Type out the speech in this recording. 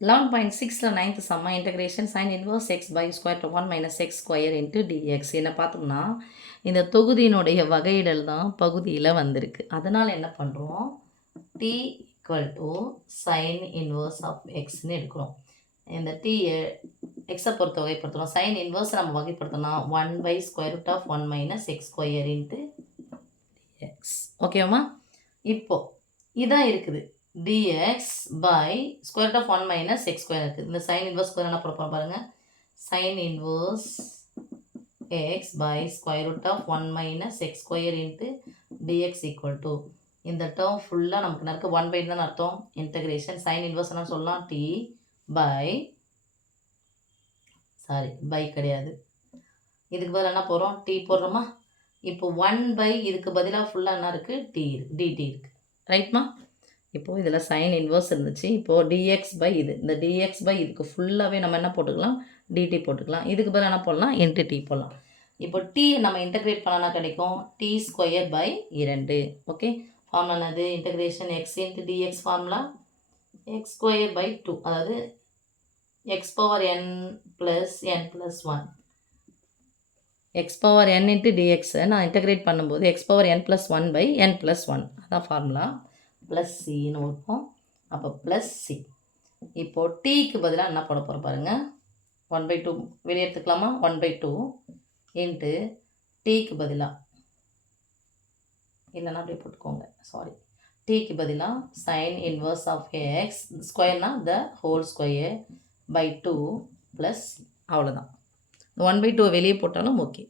11.6ல 9th Shammah integration sin inverse x by square root 1 minus x square into dx. என்ன பார்த்தோம்னா இந்த தொகுதியினுடைய வகையிடல் தான் பகுதியில் வந்திருக்கு. அதனால் என்ன பண்ணுறோம், t equal to sin inverse of xன்னு எடுக்கிறோம். இந்த t எக்ஸை பொறுத்த வகைப்படுத்துகிறோம். sin inverse நம்ம வகைப்படுத்தோம்னா 1 by square root of 1 minus x square into dx. ஓகேவா? இப்போ இதான் இருக்குது dx by square root of 1 minus x square இருக்குது. இந்த sin inverse square என்ன போட பாருங்க, sin inverse x by square root of 1 minus x square into dx equal to இந்த டேர்ம் ஃபுல்லாக நமக்கு நடக்க 1 by தான் அர்த்தம். இன்டகிரேஷன் sin inverse என்ன சொல்லலாம், t by பை கிடையாது, இதுக்கு பதில் என்ன போகிறோம், t போடுறோமா. இப்போ 1 by இதுக்கு பதிலாக ஃபுல்லாக என்ன இருக்குது, t dt இருக்குது. ரைட்மா. இப்போது இதில் சைன் இன்வர்ஸ் இருந்துச்சு. இப்போது dx பை இது, இந்த dx பை இதுக்கு ஃபுல்லாகவே நம்ம என்ன போட்டுக்கலாம், dt போட்டுக்கலாம். இதுக்கு பதில் என்ன போடலாம், இன்ட்டு t போடலாம். இப்போ t நம்ம இன்டகிரேட் பண்ணனா கிடைக்கும் t square by 2. Okay, formula என்னது, integration x into dx formula x square by 2, அதாவது x power n plus n plus 1. x power n into dx நான் இன்டகிரேட் பண்ணும்போது x power n plus 1 by n plus 1, அதான் formula. Plus சின்னு வருவோம். அப்போ plus C. இப்போது டீக்கு பதிலாக என்ன போட போகிற பாருங்கள், 1/2 வெளியே எடுத்துக்கலாமா, 1/2 இன்ட்டு டீக்கு பதிலாக, இல்லைன்னா அப்படியே போட்டுக்கோங்க, சாரி, டீக்கு பதிலாக சைன் இன்வர்ஸ் ஆஃப் எக்ஸ் ஸ்கொயர்னா the whole square by 2 plus, அவ்வளோதான். 1/2 வெளியே போட்டாலும் ஓகே.